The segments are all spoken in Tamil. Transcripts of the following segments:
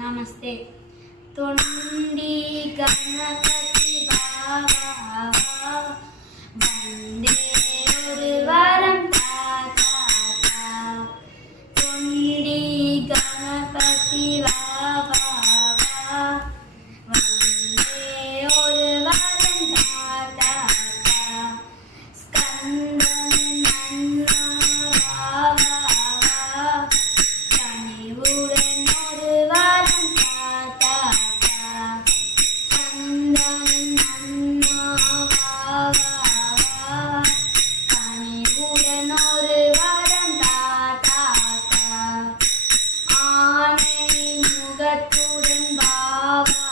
ನಮಸ್ತೆ. ತೊಂಡಿ ಗಣಪತಿ ಬಾಬಾ வந்தே ஒரு வாரம் தாத்தா. தொண்டி கணபதி பாபா வந்தே ஒரு வாரம் தாத்தா. ஸ்கந்தன் நன்னா பாபா கனிவுடன் ஒரு வாரம் தாத்தா. ஸ்கந்தன் நன்னா பாபா கனிவுடன் ஒரு வாரம் தாத்தா. ஆனை முகத்துடன் பாபா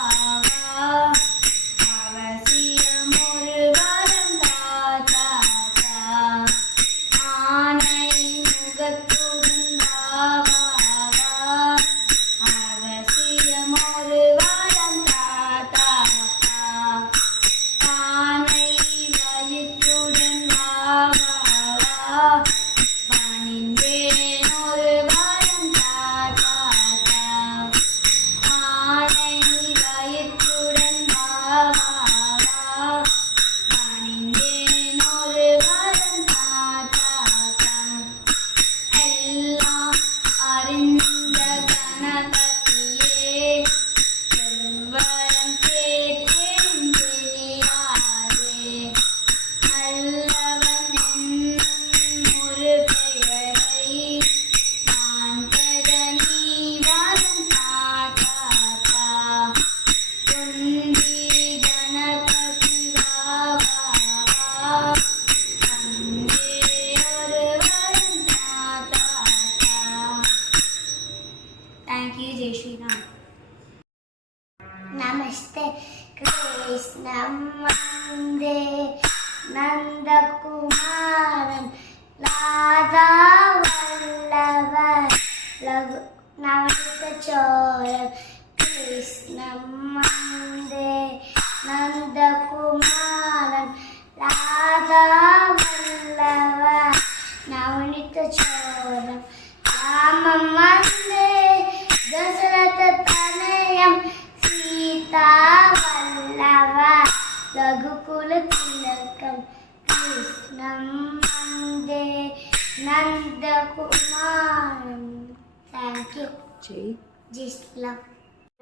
அவசியம் ஒரு வாரம் தாத்தா. ஆனை முகத்துடன் பாபா அவசியம் ஒரு வாரம் தாத்தா. ஆனை வயிற்றுடன் பாபா பணிந்தேன் ஒரு வாரம் தாத்தா. ஆனை வயிற்றுடன் பாபா பணிந்தேன் ஒரு வாரம் தாத்தா. எல்லாம் அறிந்த கணபதியே எவ்வரம் கேட்டேன் தெரியாதே. நல்லவன் என்னும் ஒரு பெயரை நான் பெற நீ வாரும் தாத்தா. தொண்டி கணபதி பாபா வந்தே ஒரு வாரம் தாத்தா. Thank you, Jai Shri Ram. Namaste Krishnam Vande Nandakumaran Radha Vallava Navnita Choram. Krishnam Vande Nandakumaran Radha Vallava Navnita Choram. Ramam Vande Dasharatha Tanayam Sita Vallava Raghukula Tilakam. Krishnam Vande Nandakumaram. Thank you. Just love.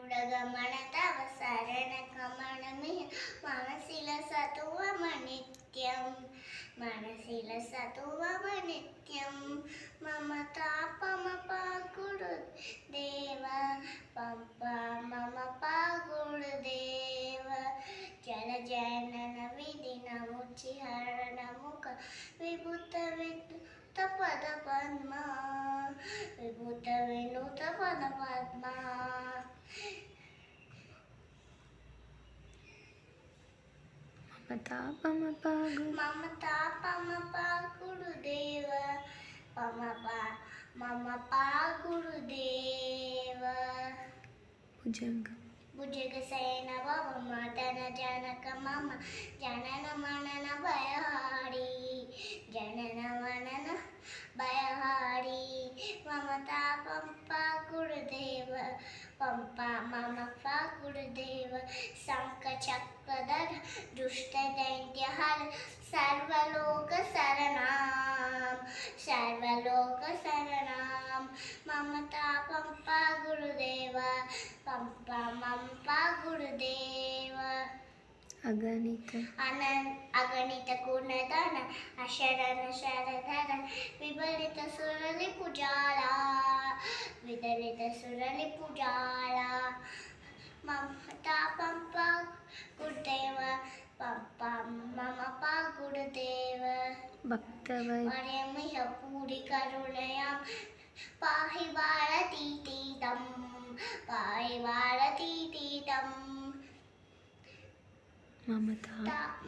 உலகமனதவ சரண கமனமே மனசில சத்துவம நித்யம். மனசில சத்துவம நித்யம். மம தாபம பாகுடு தேவ பம்ப மம பாகுடு தேவ. ஜன ஜனன விதின முச்சி ஹரண முக விபுத்த வினுத பத பத்ம. விபுத்த வினுத பத பத்ம. மம தாபம பாகுடு தேவ மம பாகுடு தேவ. భుజగ సేన భవ మదన జనక మమ జనన మనన భయహారి. జనన మనన భయహారి. మమ తాపంప గురుదేవ పంప మమ ప గురుదేవ. శంఖ చక్రధర దుష్ట దైత్య హర సర్వలోక శరణాం. సర్వలోక శరణాం. మమ తాపంప గురుదేవ పంప మమ ప గురుదేవ. అగణిత గుణధన అశరణ శరధర విబలిత సురలి పుజాల. విదలిత సురలి పుజాల. మమ తాపంప గురుదేవ పంప మమ ప గురుదేవ. వరమిహ పూరి కరుణయాం పాహి భారతీతీతం. పాహి భారతీతీతం.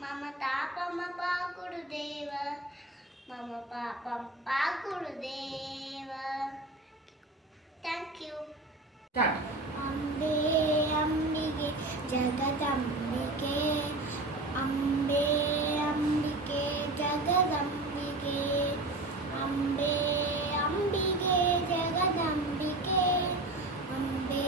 మమ తాపమ పా గురుదేవ మమ పాపం పా గురుదేవ. Thank you. అంబే అంబికే జగదంబికే. అంబే అంబికే జగదంబికే. అంబే అంబికే జగదంబికే. అంబే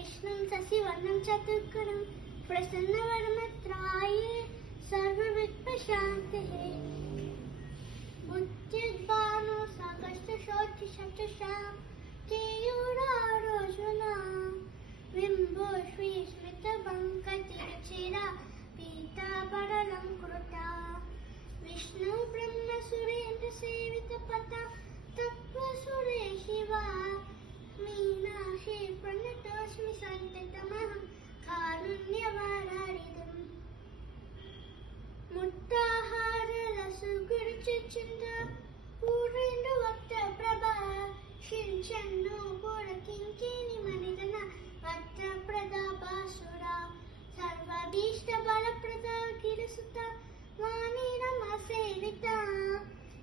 विष्णुं शशिवर्णं चतुर्भुजं प्रसन्नवदनत्राये सर्वविघ्नोपशान्तये बुद्धिर्भानु सागरशोऽधिशतशां केयूरारोचना बिम्बो श्रीस्मितवङ्कतिरुचिरा पीताम्बरलङ्कृता विष्णु ब्रह्म सुरेन्द्र सेवितपता तत्त्वसुरे शिवा मीनाक्षी प्रणतोऽस्मि सन्ततमहं कारुण्यवाराणिदम् मुक्ताहाररसगुरुचिन्त पूर्णेन्दुवक्त्रप्रभा शिञ्चन्नो पूर्णकिङ्किणिमणिधन वक्त्रप्रदाभासुरा सर्वाभीष्टबलप्रदा गिरिसुता वाणी नमसेविता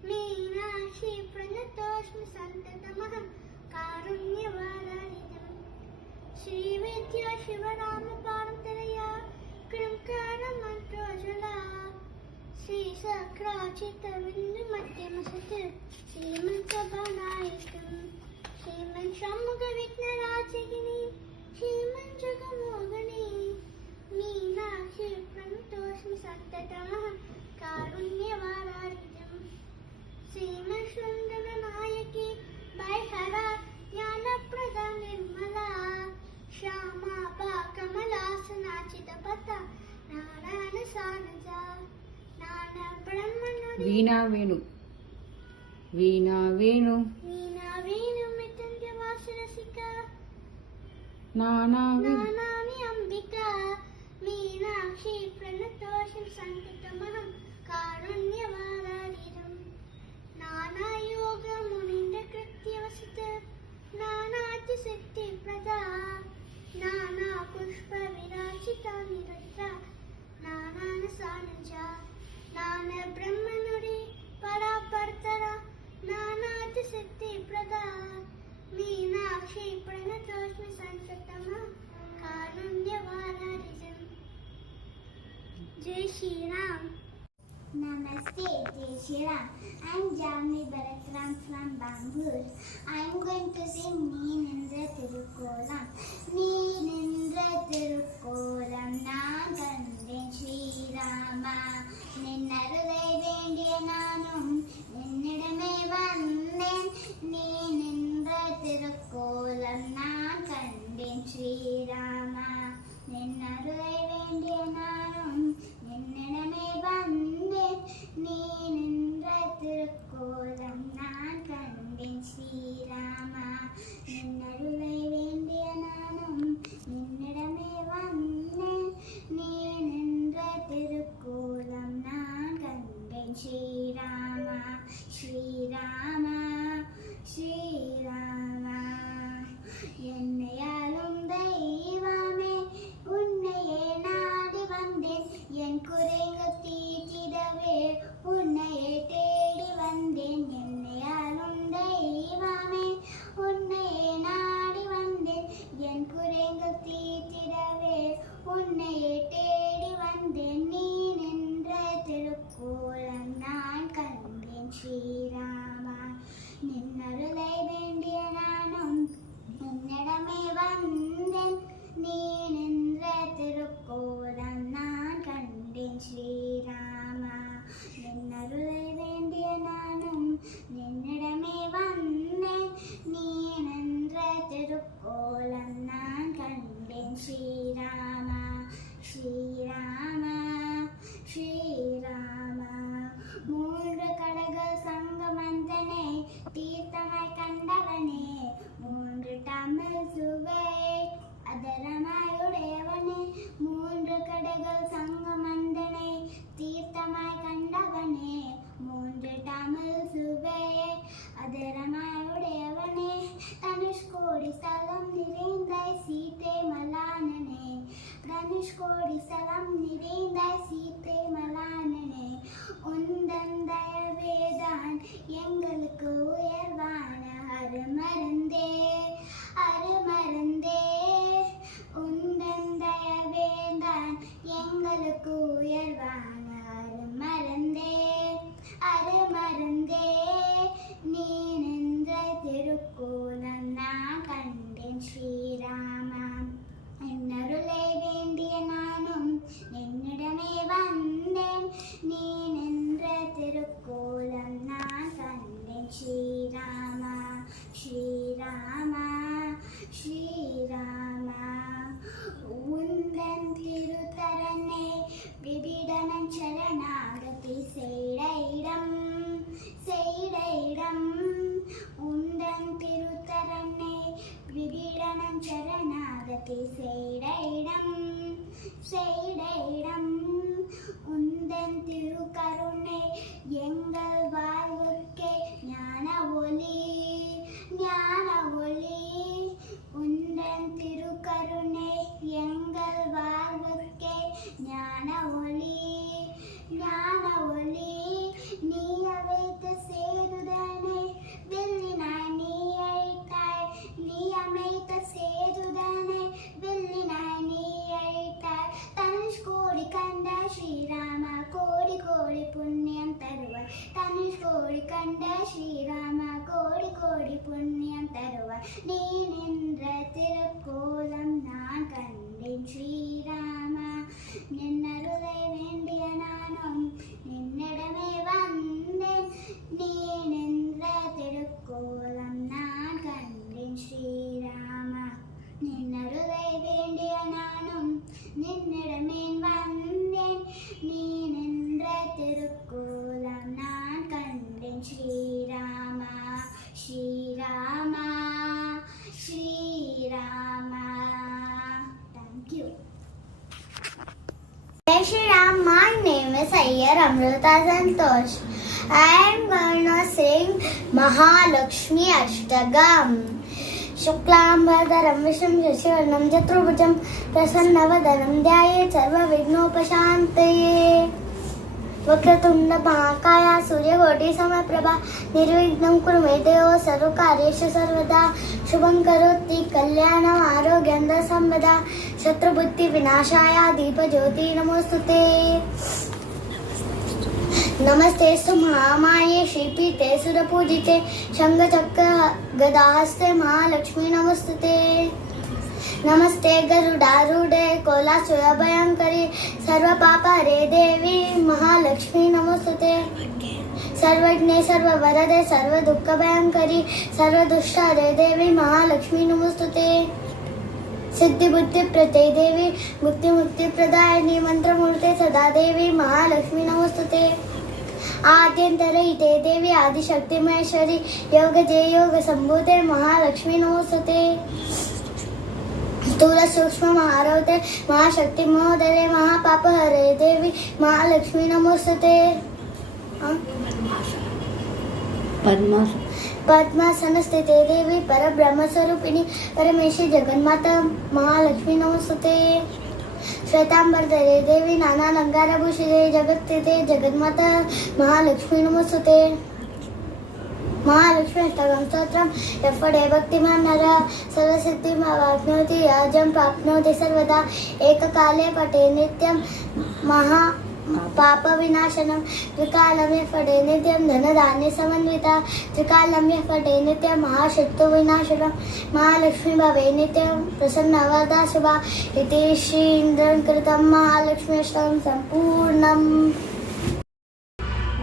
मीनाक्षी प्रणतोऽस्मि सन्ततमहं कारुण्यवाराणिदम् श्रीविद्या शिवरामपारतरया कृङ्कारमन्त्रोज्ज्वला श्रीसक्राचितबिन्दुमध्यमसत् श्रीमन्सभानायकम् श्रीमन्षण्मुखविघ्नराजगिनी श्रीमञ्जगमोहिनी मीनाक्षी प्रणतोऽस्मि सन्ततमहं कारुण्यवाराणिदम् श्रीमत्सुन्दरनायकी वैहरा ज्ञानप्रदा निर्मला श्यामाभा कमलासनाचितपता नारायणसानजा नानब्रह्मणुरि वीणा वेणु वीणा वेणु वीणा वेणुमितन्त्यवासरसिका नाना नानानि अम्बिका मीनाक्षी प्रणतोऽस्मि सन्ततमहं कारुण्यवाराणिदम् नानायोगमुनीन्द्रकृत्यवसत नानातिशक्तिप्रदा नानापुष्पविराजिता निरुद्रा नानानसानजा नानब्रह्मनुरि परापर्तरा नानातिशक्तिप्रदा मीनाक्षी प्रणतोऽस्मि सन्ततमं कारुण्यवाराणिदम् जय Shri Ram. Namaste, Jai Shri Ram. I'm Jamni Bharatram from Bangalore. I'm going to sing Neenindra Tirukkolam. Neenindra Tirukkolam நான் கண்டேன் ஸ்ரீராமா நின்னருளை வேண்டிய நானும் நின்னிடமே வந்தேன் நீ நின்ற திருக்கோலம் நான் கண்டேன் ஸ்ரீராமா நின்னருளை வேண்டிய நானும் நின்னிடமே வந்தேன் நீ நின்ற திருக்கோலம் நான் கண்டேன் ஸ்ரீராமா நின்னருளை வேண்டிய நானும் நின்னிடமே வந்தேன் நீ நின்ற திருக்கோலம் நான் கண்டேன் ஸ்ரீராமா ஸ்ரீராமா ஸ்ரீராமா என்னையாலும் தெய்வமே உன்னையே நாடி வந்தேன் என் குறைகள் தீர்த்திடவே உன்னையே தேடி வந்தேன் என்னையாலும் தெய்வமே உன்னையே நாடி வந்தேன் என் குறைகள் தீர்த்திடவே உன்னையே தேடி வந்தேன் நீ நின்ற திருக்கோலம் நான் கண்டேன் ஸ்ரீராமா நின்னருளை வேண்டிய நானும் நின்னிடமே வந்தேன் நீ நின்ற திருக்கோலம் நான் கண்டேன் ஸ்ரீராமா நின்னருளை வேண்டிய நானும் நின்னிடமே வந்தேன் நீ நின்ற திருக்கோலம் நான் கண்டேன் ஸ்ரீராமா ஸ்ரீராமா ஸ்ரீராமா மூன்று கடகள் சங்கமந்தனே தீர்த்தமாய் கண்டவனே மூன்று தமிழ் சுவை அதரமாயுடையவனே மூன்று கடைகள் சங்கமந்தனை தீர்த்தமாய் கண்டவனே மூன்று தமிழ் சுவையே அதரமாயுடையவனே தனுஷ்கோடி ஸ்தலம் நிறைந்தாய் சீத்தை மலானனே தனுஷ்கோடி ஸ்தலம் நிறைந்தாய் சீத்தை மலானனே உந்தன் தயவேதான் எங்களுக்கு உயர்வான அருமருந்தே அருமருந்தே உந்தன் தயவேதான் எங்களுக்கு உயர்வான அருமருந்தே அருமருந்தே நீ நின்ற திருக்கோலம் நான் கண்டேன் ஸ்ரீராமா வாழ்வுக்கு செய்த இடம் உந்தன் திருக்கருணை எங்கள் வாழ்வுக்கே ஞான ஒளி உந்தன் திருக்கருணை எங்கள் வாழ்வுக்கே ஞான ஒளி நீ வைத்த சேதுதனை வெள்ளினாய் நீ அழைத்தாய் நீ அமைத்த சேதுதனை வெள்ளினாய் நீ அழைத்தாய் தனுஷ்கோடி கண்ட ஸ்ரீராம கோடி கோடி புண்ணியம் தருவாய் தனுஷ்கோடி கண்ட ஸ்ரீராம கோடி கோடி புண்ணியம் தருவாய் நீ நின்ற திருக்கோலம் நான் கண்டேன் ஸ்ரீராமா நின்னருளை வேண்டிய நானும் நின்னிடமே வந்தேன் நீ நின்ற திருக்கோலம் நான் கண்டேன் ஸ்ரீராமா நின்னருளை வேண்டிய நானும் நின்னிடமே வந்தேன் நீ நின்ற திருக்கோலம் நான் கண்டேன் Sri Rama Sri Rama Sri Rama. Thank you. Jai Shri Ram, my name is Ayyar Amrita Santosh. I am going to sing Mahalakshmi Ashtagam. Shuklambaradharam Vishnu Shashivarnam Chaturabhujam Prasannavadaram Dhyaye Sarvavighnopashantaye Vakratunda Mahakaya Suryakoti Samaprabha Nirvignam Kurume Deva Sarvakaryeshu Sarvada Shubham Karoti Kalyanam Arogyam Sambada Shatrabuddhi Vinashaya Deepa Jyoti Namostute नमस्ते महामाये श्रीपीते सुरपूजिते शंखचक्र गदाहस्ते महालक्ष्मी नमस्ते नमस्ते गरुडारूढे कोलासुरभयंकरी सर्वपापहरे देवी महालक्ष्मी नमस्ते सर्वज्ञे सर्ववरदे सर्वदुःखभयंकरी सर्वदुष्टहरे देवी महालक्ष्मी नमस्ते सिद्धि बुद्धि प्रदे देवी मुक्ति मुक्ति प्रदायिनी मंत्रमूर्ते सदा देवी महालक्ष्मी नमस्ते आद्यंतरहिते देवी आदिशक्ति महेश्वरी योग जय योग संभूते महालक्ष्मी नमस्ते स्थूल सूक्ष्म महारौते महाशक्ति महोदरे महापापहरे देवी महालक्ष्मी नमस्ते पद्मासनस्थिते देवी परब्रह्म स्वरूपिणी परमेश्वरी जगन्माता महालक्ष्मी नमस्ते श्वेतांबरधरे देवी नानालंकारभूषिते जगत्स्थिते जगन्माता महालक्ष्मी नमस्ते महालक्ष्मी अष्टकं स्तोत्रं यः भक्तिमान् नरः सर्वसिद्धिमवाप्नोति राजं प्राप्नोति सर्वदा एककाले पठे नित्यं महा पापविनाशनं त्रिकालं यः पठे नित्यं धनधान्य समन्विता त्रिकालं यः पठे नित्यं महाशत्रुविनाशनं महालक्ष्मी भवे नित्यं प्रसन्नवरदा शुभा इति श्री इन्द्रं कृतं महालक्ष्मी अष्टकं सम्पूर्णम्.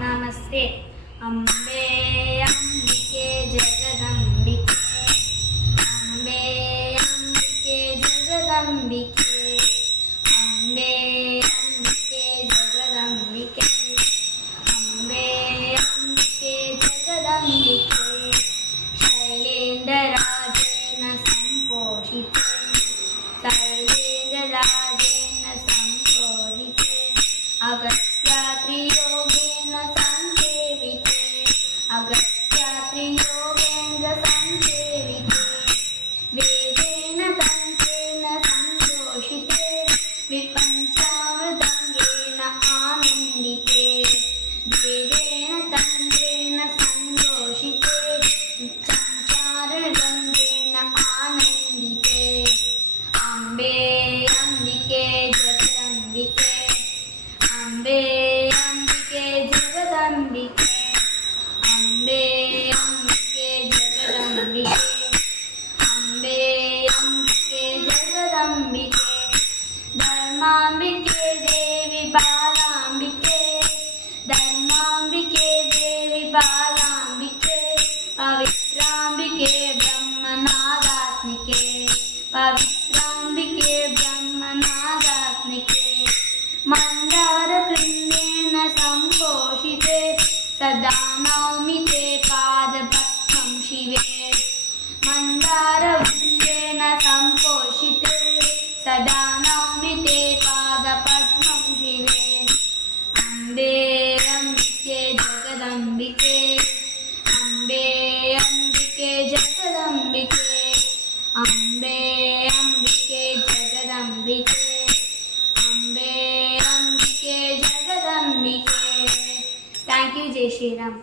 नमस्ते अम्बे अम्बिके जगदम्बिके अम्बे अम्बिके जगदम्बिके अम्बे अम्बिके जगदम्बिके अम्बे अम्बिके जगदम्बिके शैलेन्द्रराजेन सम्पोषिते शैलेन्द्रराजेन सम्पोषिते अगत्यात्रियोगेन संसेविते अगत्यात्रियोगेन संसेविते वेदेन तन्त्रेण सन्तोषिते विपञ्चामृतङ्गेन आनन्दिते वेदेन तन्त्रेण सन्तोषिते विपञ्चामृतङ्गेन आनन्दिते अम्बे अम्बिके जगदम्बिके अम्बे अम्बिके जगदम्बिके अम्बे अम्बिके जगदम्बिके अम्बे अम्बिके जगदम्बिके धर्माम्बिके देवी बालाम्बिके धर्माम्बिके देवी बालाम्बिके पवित्राम्बिके ब्रह्मनादात्मिके पवित्राम्बिके ब्रह्मनादात्मिके मन्दारकृन्देन सम्पोषिते सदा नौमि ते पादपद्मं शिवे मन्दारवृन्देन सम्पोषिते जगदम्बिके अम्बे अंबिके जगदम्बिके. Thank you, Jai Shri Ram.